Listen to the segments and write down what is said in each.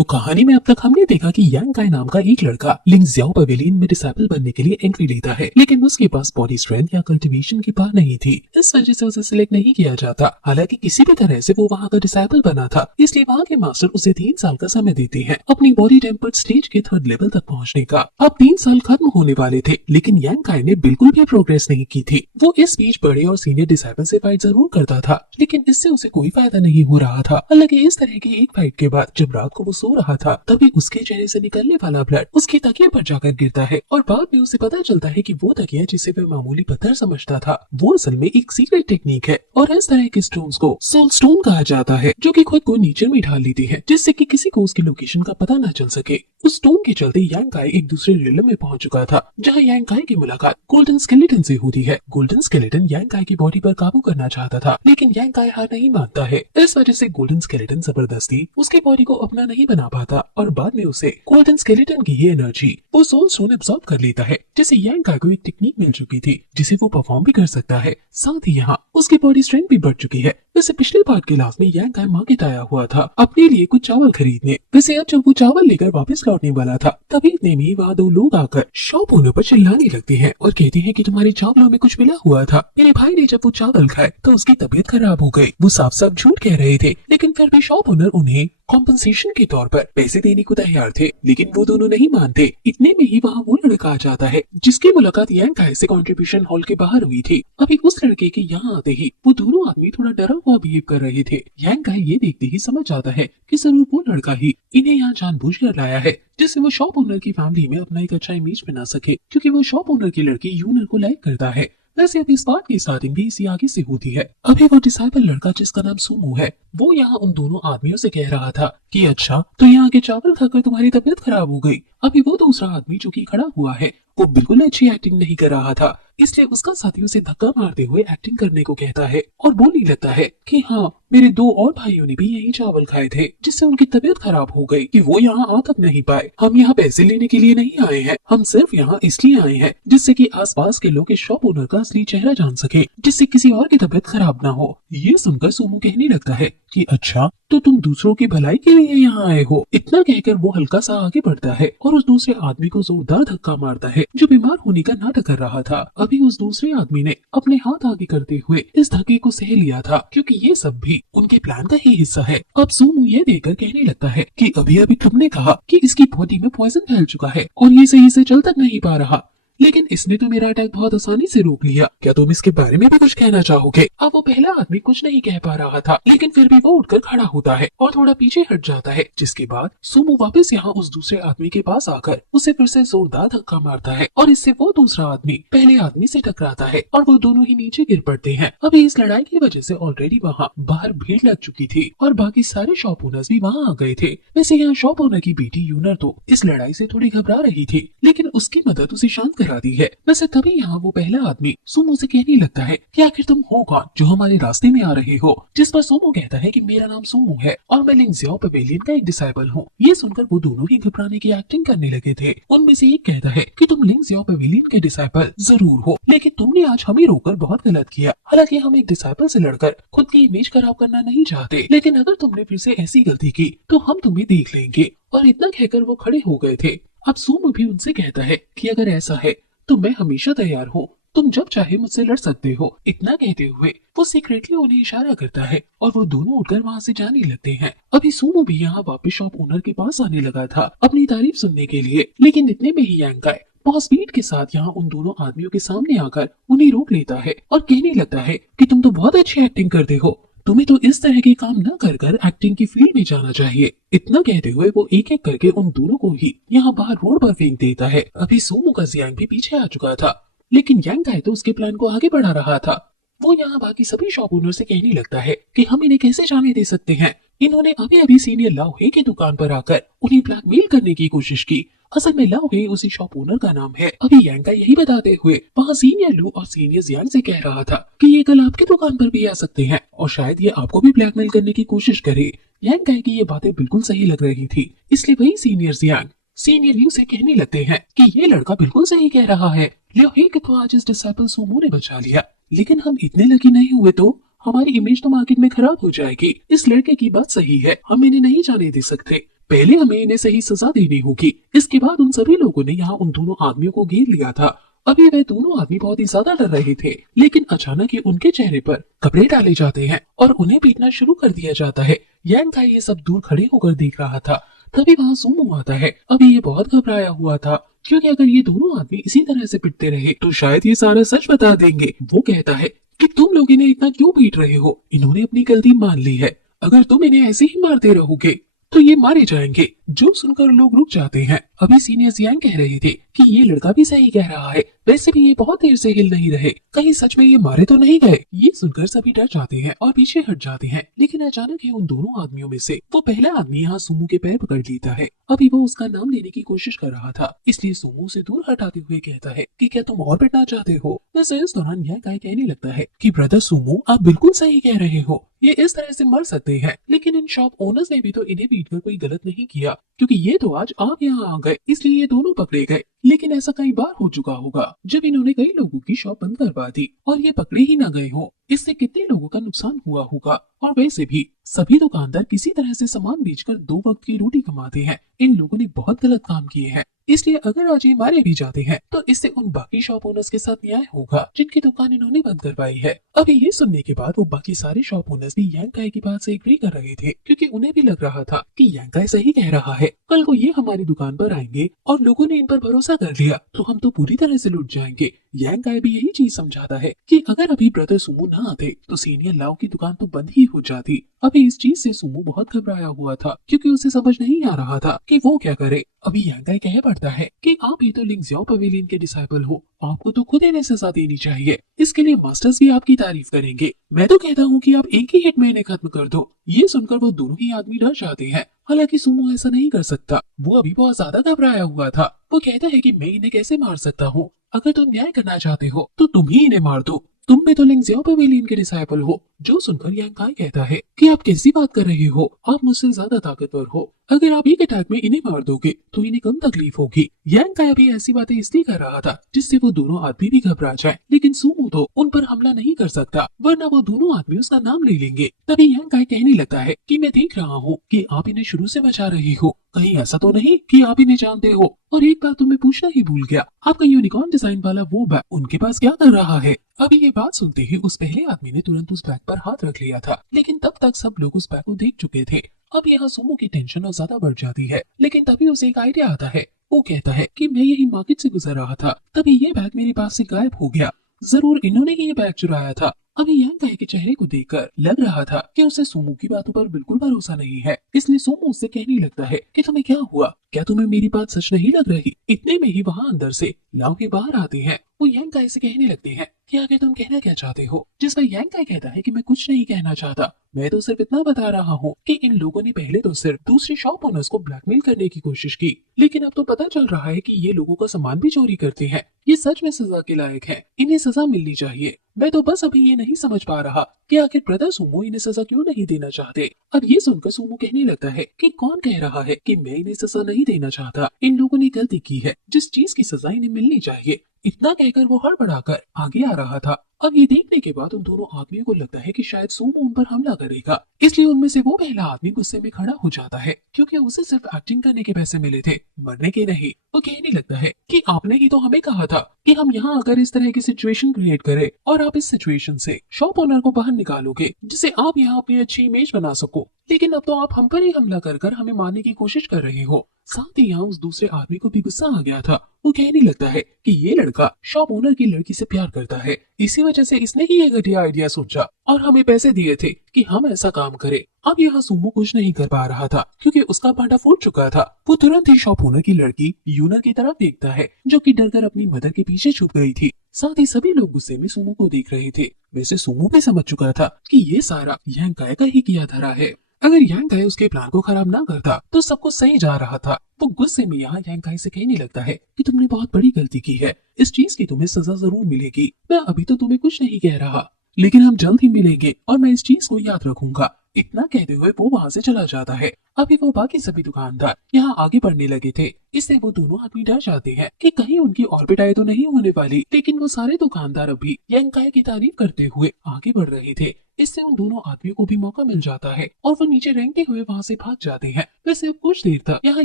तो कहानी में अब तक हमने देखा कि यांग काई नाम का एक लड़का लिंग ज़ियाओ पवेलियन में डिसेबल बनने के लिए एंट्री लेता है, लेकिन उसके पास बॉडी स्ट्रेंथ या कल्टीवेशन की पावर नहीं थी। इस वजह से उसे सिलेक्ट नहीं किया जाता। हालांकि किसी भी तरह से वो वहाँ का डिसेबल बना था, इसलिए वहाँ के मास्टर उसे 3 साल का समय देते हैं अपनी बॉडी टेम्पर्ड स्टेज के 3rd लेवल तक पहुँचने का। अब 3 साल खत्म होने वाले थे, लेकिन यांग काई ने बिल्कुल भी प्रोग्रेस नहीं की थी। वो इस बीच बड़े और सीनियर डिसेबल से फाइट जरूर करता था, लेकिन इससे उसे कोई फायदा नहीं हो रहा था। हालांकि इस तरह की एक फाइट के बाद जब रात को वो सो रहा था, तभी उसके चेहरे से निकलने वाला ब्लड उसके तकिए पर जाकर गिरता है और बाद में उसे पता चलता है कि वो तकिया जिसे वह मामूली पत्थर समझता था, वो असल में एक सीक्रेट टेक्निक है। और इस तरह के स्टोन्स को सोल स्टोन कहा जाता है, जो कि खुद को नीचे में ढाल लेती है, जिससे कि किसी को उसकी लोकेशन का पता न चल सके। उस स्टोन के चलते यांग काई एक दूसरे रियलम में पहुंच चुका था, जहां यांग काई की मुलाकात गोल्डन स्केलेटन से होती है। गोल्डन स्केलेटन यांग काई की बॉडी पर काबू करना चाहता था, लेकिन यांग काई हार नहीं मानता है। इस वजह से गोल्डन स्केलेटन जबरदस्ती उसकी बॉडी को अपना नहीं बना पाता और बाद में उसे गोल्डन स्केलेटन की ये एनर्जी वो सोल स्टोन एब्सॉर्ब कर लेता है, जिसे यांग काई को एक टेक्निक मिल चुकी थी जिसे वो परफॉर्म भी कर सकता है। साथ ही यहाँ उसकी बॉडी स्ट्रेंथ भी बढ़ चुकी है। वैसे पिछले पार्ट के लास्ट में यांग काई मार्केट आया हुआ था अपने लिए कुछ चावल खरीदने। वैसे अब जब वो चावल लेकर वापस लौटने वाला था, तभी इतने में वहाँ 2 लोग आकर शॉप ओनर पर चिल्लाने लगते हैं और कहते हैं कि तुम्हारे चावलों में कुछ मिला हुआ था। मेरे भाई ने जब वो चावल खाए तो उसकी तबीयत खराब हो गई। वो साफ साफ झूठ कह रहे थे, लेकिन फिर भी शॉप ओनर उन्हें कॉम्पनसेशन के तौर पर पैसे देने को तैयार थे, लेकिन वो दोनों नहीं मानते। इतने में ही वहाँ वो लड़का आ जाता है जिसकी मुलाकात यांग काई से कंट्रीब्यूशन हॉल के बाहर हुई थी। अभी उस लड़के के यहाँ आते ही वो दोनों आदमी थोड़ा डरा हुआ बिहेव कर रहे थे। यांग काई ये देखते ही समझ जाता है कि जरूर वो लड़का ही इन्हें यहाँ जानबूझकर लाया है, जिससे वो शॉप ओनर की फैमिली में अपना एक अच्छा इमेज बना सके, क्योंकि वो शॉप ओनर की लड़की यूनर को लाइक करता है। वैसे अभी इस पार्ट की स्टार्टिंग भी इसी आगे से होती है। अभी वो डिसाइबल लड़का जिसका नाम सुमो है, वो यहाँ उन दोनों आदमियों से कह रहा था कि अच्छा तो यहाँ के चावल खाकर तुम्हारी तबीयत खराब हो गई। अभी वो दूसरा आदमी जो कि खड़ा हुआ है, वो बिल्कुल अच्छी एक्टिंग नहीं कर रहा था, इसलिए उसका साथी उसे धक्का मारते हुए एक्टिंग करने को कहता है और बोलने लगता है कि हाँ मेरे 2 और भाइयों ने भी यही चावल खाए थे, जिससे उनकी तबीयत खराब हो गई कि वो यहाँ आ तक नहीं पाए। हम यहाँ पैसे लेने के लिए नहीं आए हैं, हम सिर्फ यहाँ इसलिए आए हैं जिससे कि आसपास के लोग इस शॉप ओनर का असली चेहरा जान सके, जिससे किसी और की तबीयत खराब ना हो। ये सुनकर सुमो कहने लगता है कि अच्छा तो तुम दूसरों की भलाई के लिए यहाँ आए हो। इतना कहकर वो हल्का सा आगे बढ़ता है और उस दूसरे आदमी को जोरदार धक्का मारता है जो बीमार होने का नाटक कर रहा था। अभी उस दूसरे आदमी ने अपने हाथ आगे करते हुए इस धक्के को सह लिया था, क्योंकि ये सब भी उनके प्लान का ही हिस्सा है। अब सुमो ये देखकर कहने लगता है कि अभी अभी तुमने कहा कि इसकी बॉडी में पॉइजन फैल चुका है और ये सही से चल तक नहीं पा रहा, लेकिन इसने तो मेरा अटैक बहुत आसानी से रोक लिया। क्या तुम इसके बारे में भी कुछ कहना चाहोगे? अब वो पहला आदमी कुछ नहीं कह पा रहा था, लेकिन फिर भी वो उठकर खड़ा होता है और थोड़ा पीछे हट जाता है, जिसके बाद सुमो वापस यहाँ उस दूसरे आदमी के पास आकर उसे फिर से जोरदार धक्का मारता है और इससे वो दूसरा आदमी पहले आदमी से टकराता है और वो दोनों ही नीचे गिर पड़ते हैं। अभी इस लड़ाई की वजह से ऑलरेडी वहाँ बाहर भीड़ लग चुकी थी और बाकी सारे शॉप ओनर्स भी वहाँ आ गए थे। वैसे यहाँ शॉप ओनर की बेटी यूनर तो इस लड़ाई से थोड़ी घबरा रही थी, लेकिन उसकी मदद उसे शांत कराती है। वैसे तभी यहाँ वो पहला आदमी सुमो से कहने लगता है कि आखिर तुम हो कौन जो हमारे रास्ते में आ रहे हो? जिस पर सुमो कहता है कि मेरा नाम सुमो है और मैं लिंग ज़ियाओ पवेलियन का एक डिसाइबल हूँ। ये सुनकर वो दोनों ही घबराने की एक्टिंग करने लगे थे। उनमें से एक कहता है कि तुम लिंग ज़ियाओ पवेलियन के डिसाइबल जरूर हो, लेकिन तुमने आज हमें रोककर बहुत गलत किया। हालांकि हम एक डिसाइबल से लड़कर खुद की इमेज खराब करना नहीं चाहते, लेकिन अगर तुमने फिर से ऐसी गलती की तो हम तुम्हें देख लेंगे। और इतना कहकर वो खड़े हो गए थे। अब सुमो भी उनसे कहता है कि अगर ऐसा है तो मैं हमेशा तैयार हूँ, तुम जब चाहे मुझसे लड़ सकते हो। इतना कहते हुए वो सीक्रेटली उन्हें इशारा करता है और वो दोनों उठकर वहाँ से जाने लगते हैं। अभी सुमो भी यहाँ वापस शॉप ओनर के पास आने लगा था अपनी तारीफ सुनने के लिए, लेकिन इतने में ही यांग काई बहुत स्पीड के साथ यहाँ उन दोनों आदमियों के सामने आकर उन्हें रोक लेता है और कहने लगता है कि तुम तो बहुत अच्छी एक्टिंग करते हो, तुम्हें तो इस तरह के काम न कर एक्टिंग की फील्ड में जाना चाहिए। इतना कहते हुए वो एक एक करके उन दोनों को ही यहाँ बाहर रोड पर फेंक देता है। अभी सुमो का जियांग भी पीछे आ चुका था, लेकिन यांग काई तो उसके प्लान को आगे बढ़ा रहा था। वो यहाँ बाकी सभी शॉप ओनर से कहने लगता है कि हम इन्हें कैसे जाने दे सकते हैं। इन्होंने अभी अभी सीनियर लाओ हे की दुकान पर आकर उन्हें ब्लैकमेल करने की कोशिश की। असल में लाओ हे उसी शॉप ओनर का नाम है। अभी यांग काई यही बताते हुए वहाँ सीनियर लू और सीनियर जियांग से कह रहा था कि ये कल आपकी दुकान पर भी आ सकते हैं और शायद ये आपको भी ब्लैकमेल करने की कोशिश करे। यांग काई की ये बातें बिल्कुल सही लग रही थी, इसलिए वही सीनियर जियांग सीनियर लियो से कहने लगते हैं कि ये लड़का बिल्कुल सही कह रहा है। लियो हे को आज इस डिसाइपल सुमो ने बचा लिया, लेकिन हम इतने लकी नहीं हुए तो हमारी इमेज तो मार्केट में खराब हो जाएगी। इस लड़के की बात सही है, हम इन्हें नहीं जाने दे सकते। पहले हमें इन्हें सही सजा देनी होगी। इसके बाद उन सभी लोगों ने यहाँ उन दोनों आदमियों को घेर लिया था। अभी वह दोनों आदमी बहुत ही ज्यादा डर रहे थे, लेकिन अचानक ही उनके चेहरे पर कपड़े डाले जाते हैं और उन्हें पीटना शुरू कर दिया जाता है। यांग काई ये सब दूर खड़े होकर देख रहा था। तभी वहाँ सूमो आता है। अभी ये बहुत घबराया हुआ था, क्योंकि अगर ये दोनों आदमी इसी तरह से पिटते रहे तो शायद ये सारा सच बता देंगे। वो कहता है कि तुम लोग इन्हें इतना क्यों पीट रहे हो, इन्होंने अपनी गलती मान ली है। अगर तुम इन्हें ऐसे ही मारते रहोगे तो ये मारे जाएंगे। जो सुनकर लोग रुक जाते हैं। अभी सीनियर्स यांग कह रहे थे कि ये लड़का भी सही कह रहा है, वैसे भी ये बहुत देर से हिल नहीं रहे, कहीं सच में ये मारे तो नहीं गए। ये सुनकर सभी डर जाते हैं और पीछे हट जाते हैं। लेकिन अचानक ही उन दोनों आदमियों में से वो पहला आदमी यहाँ सुमो के पैर पकड़ लेता है। अभी वो उसका नाम लेने की कोशिश कर रहा था, इसलिए सुमो से दूर हटाते हुए कहता है कि क्या तुम और पिटना चाहते हो। वैसे इस दौरान यह गाय कहने लगता है कि ब्रदर सुमो, आप बिल्कुल सही कह रहे हो, ये इस तरह से मर सकते हैं, लेकिन इन शॉप ओनर्स ने भी तो इन्हें पीटकर कोई गलत नहीं किया, क्योंकि ये तो आज आप यहाँ आ गए, इसलिए ये दोनों पकड़े गए। लेकिन ऐसा कई बार हो चुका होगा जब इन्होंने कई लोगों की शॉप बंद करवा दी और ये पकड़े ही न गए हो। इससे कितने लोगों का नुकसान हुआ होगा। और वैसे भी सभी दुकानदार किसी तरह से सामान बेचकर 2 वक्त की रोटी कमाते हैं। इन लोगों ने बहुत गलत काम किए हैं, इसलिए अगर आज ये मारे भी जाते हैं तो इससे उन बाकी शॉप ओनर्स के साथ न्याय होगा जिनकी दुकान इन्होंने बंद करवाई है। अभी ये सुनने के बाद वो बाकी सारे शॉप ओनर्स भी यांग काई की बात से एग्री कर रहे थे, क्योंकि उन्हें भी लग रहा था कि यांग काई सही कह रहा है। कल को ये हमारी दुकान पर आएंगे और लोगों ने इन पर भरोसा कर लिया तो हम तो पूरी तरह से लुट जाएंगे। यांग काई भी यही चीज समझाता है कि अगर अभी ब्रदर सुमो न आते तो सीनियर लाओ की दुकान तो बंद ही हो जाती। अभी इस चीज से सुमो बहुत घबराया हुआ था, क्योंकि उसे समझ नहीं आ रहा था कि वो क्या करे। अभी यांग काई कह पड़ता है कि आप ही तो लिंग ज़ियाओ पवेलियन के डिसाइपल हो, आपको तो खुद इन्हें सजा देनी चाहिए, इसके लिए मास्टर्स भी आपकी तारीफ करेंगे। मैं तो कहता हूँ कि आप एक ही हिट में इन्हें खत्म कर दो। ये सुनकर वो दोनों ही आदमी डर जाते हैं। हालांकि सुमो ऐसा नहीं कर सकता, वो अभी बहुत ज्यादा घबराया हुआ था। वो कहता है कि मैं इन्हें कैसे मार सकता हूँ, अगर तुम न्याय करना चाहते हो तो तुम ही इन्हें मार दो, तुम भी तो लिंग ज़ियाओ पवेलियन के डिसाइपल हो। जो सुनकर यांग काई कहता है कि आप कैसी बात कर रहे हो, आप मुझसे ज्यादा ताकतवर हो, अगर आप एक अटैक में इन्हें मार दोगे तो इन्हें कम तकलीफ होगी। यांग काई अभी ऐसी बातें इसलिए कर रहा था जिससे वो दोनों आदमी भी घबरा जाए, लेकिन सुमो तो उन पर हमला नहीं कर सकता, वरना वो दोनों आदमी उसका नाम ले लेंगे। तभी यांग काई कहने लगता है कि मैं देख रहा हूँ कि आप इन्हें शुरू से बचा रही हो, कहीं ऐसा तो नहीं कि आप इन्हें जानते हो। और एक बात तो मैं पूछना ही भूल गया, आपका यूनिकॉर्न डिजाइन वाला वो बैग उनके पास क्या कर रहा है। अभी ये बात सुनते ही उस पहले आदमी ने तुरंत उस बैग पर हाथ रख लिया था, लेकिन तब तक सब लोग उस बैग को देख चुके थे। अब यहाँ सुमो की टेंशन और ज्यादा बढ़ जाती है, लेकिन तभी उसे एक आइडिया आता है। वो कहता है कि मैं यही मार्केट से गुजर रहा था, तभी ये बैग मेरे पास से गायब हो गया, जरूर इन्होंने ही ये बैग चुराया था। अभी यांग काई के चेहरे को देखकर लग रहा था कि उसे सुमो की बातों पर बिल्कुल भरोसा नहीं है, इसलिए सुमो उससे कहने लगता है कि तुम्हें क्या हुआ, क्या तुम्हें मेरी बात सच नहीं लग रही। इतने में ही वहाँ अंदर से लाओ के बाहर आते हैं। वो यांग काई से कहने लगते हैं कि आगे तुम कहना क्या चाहते हो, जिस पर यांग काई कहता है कि मैं कुछ नहीं कहना चाहता, मैं तो सिर्फ इतना बता रहा हूँ कि इन लोगों ने पहले तो सिर्फ दूसरी शॉप ओनर्स को ब्लैकमेल करने की कोशिश की, लेकिन अब तो पता चल रहा है कि ये लोगों का सामान भी चोरी करते हैं। ये सच में सजा के लायक है, इन्हें सजा मिलनी चाहिए। मैं तो बस अभी ये नहीं समझ पा रहा कि आखिर ब्रदर सुमो इन्हें सजा क्यों नहीं देना चाहते। अब ये सुनकर सुमो कहने लगता है कि कौन कह रहा है कि मैं इन्हें सजा नहीं देना चाहता, इन लोगों ने गलती की है, जिस चीज की सजा इन्हें मिलनी चाहिए। इतना कहकर वो हड़बड़ाकर आगे आ रहा था। अब ये देखने के बाद उन दोनों आदमियों को लगता है कि शायद सुमो उन पर हमला करेगा, इसलिए उनमें से वो पहला आदमी गुस्से में खड़ा हो जाता है, क्योंकि उसे सिर्फ एक्टिंग करने के पैसे मिले थे, मरने के नहीं। वो कहने लगता है कि आपने ही तो हमें कहा था कि हम यहाँ अगर इस तरह की सिचुएशन क्रिएट करें और आप इस सिचुएशन से शॉप ओनर को बाहर निकालोगे, जिससे आप यहाँ अपनी अच्छी इमेज बना सको, लेकिन अब तो आप हम पर ही हमला कर हमें मारने की कोशिश कर रहे हो। साथ ही यहाँ उस दूसरे आदमी को भी गुस्सा आ गया था। वो कहने लगता है कि ये लड़का शॉप ओनर की लड़की से प्यार करता है, इसी वजह से इसने ही ये घटिया आइडिया सोचा और हमें पैसे दिए थे कि हम ऐसा काम करें। अब यहाँ सुमो कुछ नहीं कर पा रहा था, क्योंकि उसका भांडा फूट चुका था। वो तुरंत ही शॉप ओनर की लड़की यूना की तरफ देखता है, जो कि डरकर अपनी मदर के पीछे छुप गई थी। साथ ही सभी लोग गुस्से में सुमो को देख रहे थे। वैसे सुमो भी समझ चुका था कि ये सारा यांग काई का ही किया धरा है। अगर यांग काई उसके प्लान को खराब ना करता तो सब कुछ सही जा रहा था। वो गुस्से में यहाँ यांग काई से कहने लगता है कि तुमने बहुत बड़ी गलती की है, इस चीज की तुम्हें सजा जरूर मिलेगी। मैं अभी तो तुम्हें कुछ नहीं कह रहा, लेकिन हम जल्द ही मिलेंगे और मैं इस चीज को याद रखूंगा। इतना कहते हुए वो वहाँ से चला जाता है। अभी वो बाकी सभी दुकानदार यहाँ आगे बढ़ने लगे थे, इससे वो दोनों आदमी डर जाते हैं कि कहीं उनकी और पिटाई तो नहीं होने वाली। लेकिन वो सारे दुकानदार अभी यांग काई की तारीफ करते हुए आगे बढ़ रहे थे। इससे उन दोनों आदमियों को भी मौका मिल जाता है और वो नीचे रेंगते हुए वहाँ से भाग जाते हैं। वैसे अब कुछ देर तक यहाँ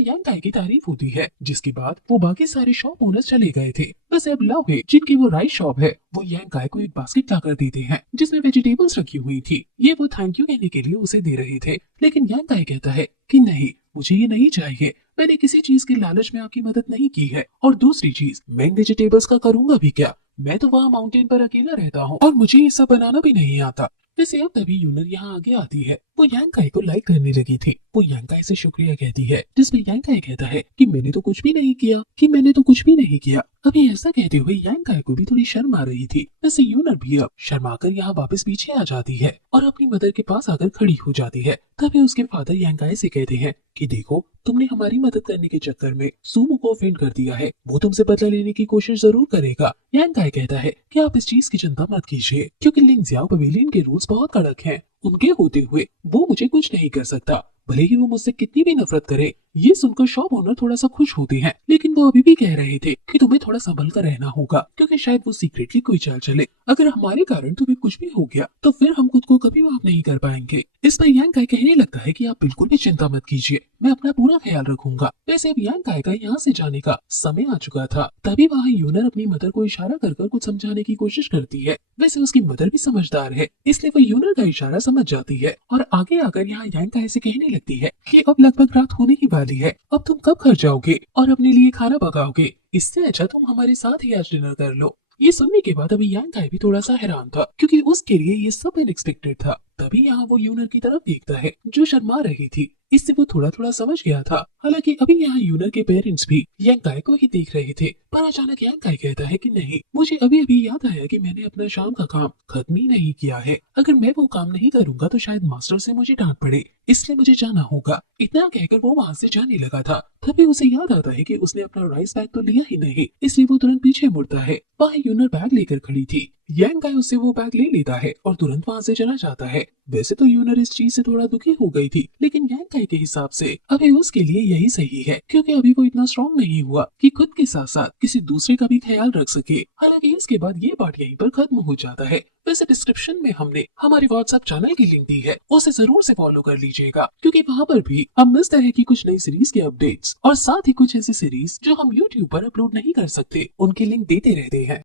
यांग काई की तारीफ होती है, जिसके बाद वो बाकी सारे शॉप ओनर्स चले गए थे। वैसे अब लव है जिनकी वो राइस शॉप है, वो यांग काई को एक बास्केट लाकर देते हैं जिसमें वेजिटेबल्स रखी हुई थी। ये वो थैंक यू कहने के लिए उसे दे रहे थे, लेकिन यांग काई कहता है कि नहीं, मुझे ये नहीं चाहिए, मैंने किसी चीज के लालच में आपकी मदद नहीं की है। और दूसरी चीज, मैं इन वेजिटेबल्स का करूंगा भी क्या, मैं तो वहाँ माउंटेन पर अकेला रहता हूँ और मुझे ये सब बनाना भी नहीं आता। वैसे अब तभी यूनर यहाँ आगे आती है। वो यांग काई को लाइक करने लगी थी। वो यांग काई से शुक्रिया कहती है, जिसमें यांग काई कहता है कि मैंने तो कुछ भी नहीं किया, कि मैंने तो कुछ भी नहीं किया। अभी ऐसा कहते हुए यांग काई को भी थोड़ी शर्म आ रही थी। वैसे यूनर भी अब शर्माकर यहाँ वापस पीछे आ जाती है और अपनी मदर के पास आकर खड़ी हो जाती है। तभी उसके फादर यांग काई से कहते हैं कि देखो, तुमने हमारी मदद करने के चक्कर में सूमो को ऑफेंड कर दिया है, वो तुमसे बदला लेने की कोशिश जरूर करेगा। यांग काई कहता है कि आप इस चीज की चिंता मत कीजिए, क्योंकि लिंग ज़ियाओ पवेलियन के रूल्स बहुत कड़क हैं। उनके होते हुए वो मुझे कुछ नहीं कर सकता, भले ही वो मुझसे कितनी भी नफरत करे। ये सुनकर शॉप ओनर थोड़ा सा खुश होते हैं, लेकिन वो अभी भी कह रहे थे कि तुम्हें थोड़ा संभल कर रहना होगा, क्योंकि शायद वो सीक्रेटली कोई चाल चले। अगर हमारे कारण तुम्हें कुछ भी हो गया तो फिर हम खुद को कभी माफ नहीं कर पाएंगे। इस पर यांग काई कहने लगता है कि आप बिल्कुल भी चिंता मत कीजिए, मैं अपना पूरा ख्याल रखूंगा। वैसे अब यांग काई का यहाँ से जाने का समय आ चुका था। तभी वहाँ यूनर अपनी मदर को इशारा कर कुछ समझाने की कोशिश करती है। वैसे उसकी मदर भी समझदार है, इसलिए वो यूनर का इशारा समझ जाती है और आगे आकर यहाँ यांग काई से कहने लगती है कि अब लगभग रात होने ही वाली है, अब तुम कब घर जाओगे और अपने लिए खाना पकाओगे? इससे अच्छा तुम हमारे साथ ही आज डिनर कर लो। ये सुनने के बाद अभी यांग काई भी थोड़ा सा हैरान था, क्योंकि उसके लिए ये सब अनएक्सपेक्टेड था। तभी यहाँ वो यूनर की तरफ देखता है जो शर्मा रही थी। इससे वो थोड़ा थोड़ा समझ गया था। हालांकि अभी यहाँ यूनर के पेरेंट्स भी यांग काई को ही देख रहे थे, पर अचानक यांग काई कहता है कि नहीं, मुझे अभी अभी याद आया कि मैंने अपना शाम का काम खत्म ही नहीं किया है। अगर मैं वो काम नहीं करूंगा तो शायद मास्टर से मुझे डांट पड़े, इसलिए मुझे जाना होगा। इतना कहकर वो वहाँ से जाने लगा था। तभी उसे याद आता है कि उसने अपना राइस बैग तो लिया ही नहीं, इसलिए वो तुरंत पीछे मुड़ता है। वहाँ यूनर बैग लेकर खड़ी थी। यांग काई उससे वो बैग ले लेता है और तुरंत वहाँ से चला जाता है। वैसे तो यूनर इस चीज से थोड़ा दुखी हो गई थी, लेकिन यांग काई के हिसाब से अभी उसके लिए यही सही है, क्योंकि अभी वो इतना स्ट्रॉन्ग नहीं हुआ कि खुद के साथ साथ किसी दूसरे का भी ख्याल रख सके। हालांकि इसके बाद ये पार्ट यहीं पर खत्म हो जाता है। वैसे डिस्क्रिप्शन में हमने हमारे व्हाट्सएप चैनल की लिंक दी है, उसे जरूर से फॉलो कर लीजिएगा, क्योंकि वहाँ पर भी हम इस तरह की कुछ नई सीरीज के अपडेट्स और साथ ही कुछ ऐसी सीरीज जो हम यूट्यूब पर अपलोड नहीं कर सकते, उनकी लिंक देते रहते हैं।